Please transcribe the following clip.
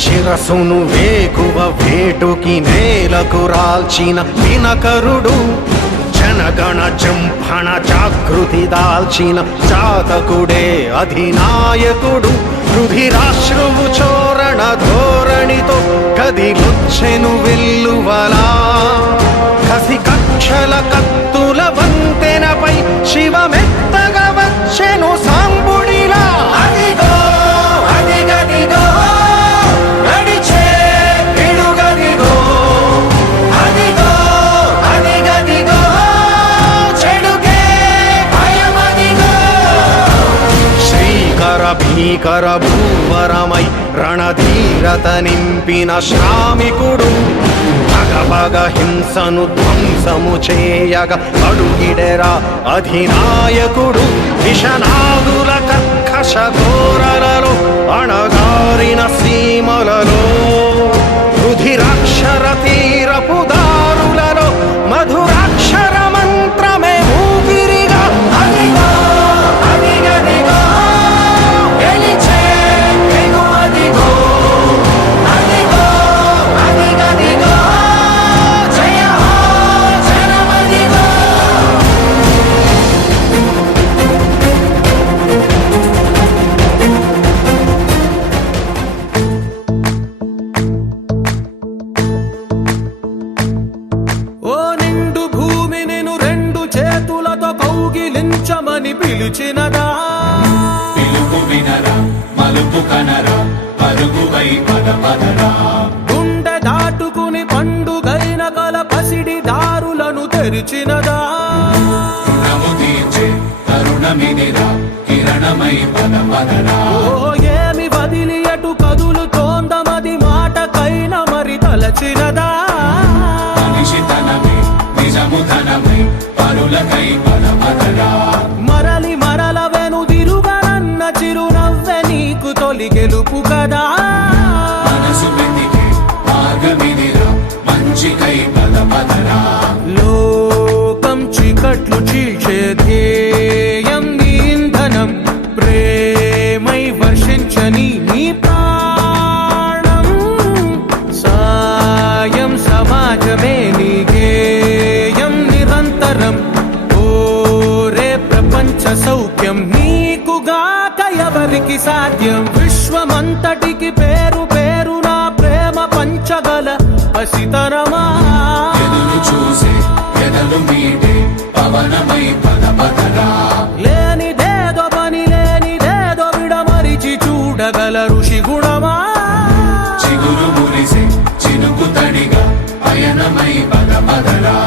శిరసును వేకువ వేటుకి నేలకు రాల్చిన దినకరుడు, జనగణ జంభణ జాగృతి దాల్చిన జాతకుడే అధినాయకుడు. రుధిరాశ్రువు చోరణ ధోరణితో కదిలొచ్చెను వెల్లువలా, కసి కక్షల కత్తుల వంతెనపై శివమెత్తగా వచ్చెను సాంబుడిలా. అదిగో అదిగదిగో భీకర భూవరమై రణధీరత నింపిన శ్రామికుడు, భగభగ హింసను ధ్వంసము చేయగ అడుగిడెరా అధినాయకుడు. విషనాదుల కర్కశ ఘోరలలో అణగారిన సీమలలో, రుధిరాక్షర తీరపు దారులలో మధురాక్షర మంత్రమే ఊపిరిగా. అదిగో అదిగదిగో పిలిచినదా, పిలుపు వినరా మలుపు కనరా పరుగువై పదపదరా. గుండె దాటుకుని పండుగైన కల పసిడి దారులను తెరిచినదా, రుణము తీర్చే తరుణమినిరా కిరణమై పదపదరా. ఓ ఏమి వదిలి అటు కదులుతోందమది మాటకైన మరి తలచినదా, మనిషితనమే నిజముతనమై పరులకై పదపదరా. మరలి మరల వెనుదిరుగనన్న చిరునవ్వె నీకు తొలి గెలుపు కదా. మనసు వెతికే మార్గమినిరా మంచికై పదపదరా. లోకం చీకట్లు చీల్చే ధ్యేయం నీ ఇంధనం, ప్రేమై వర్షించని నీ ప్రాణం. సాయం సమాజమే నీ గేయం నిరంతరం, ప్రపంచ సౌఖ్యం నీకుగాక ఎవరికి సాధ్యం. విశ్వమంతటికి పేరు పేరు నా ప్రేమ పంచగల పసితరమా, ఎదురు చూసే ఎదలు మీటే పవనమై పదపదరా. లేనిదేదో పని లేనిదేదో విడమరిచి చూడగల ఋషి గుణమా, చిగురు మురిసే చినుకు తడిగా పయనమై పదపదరా.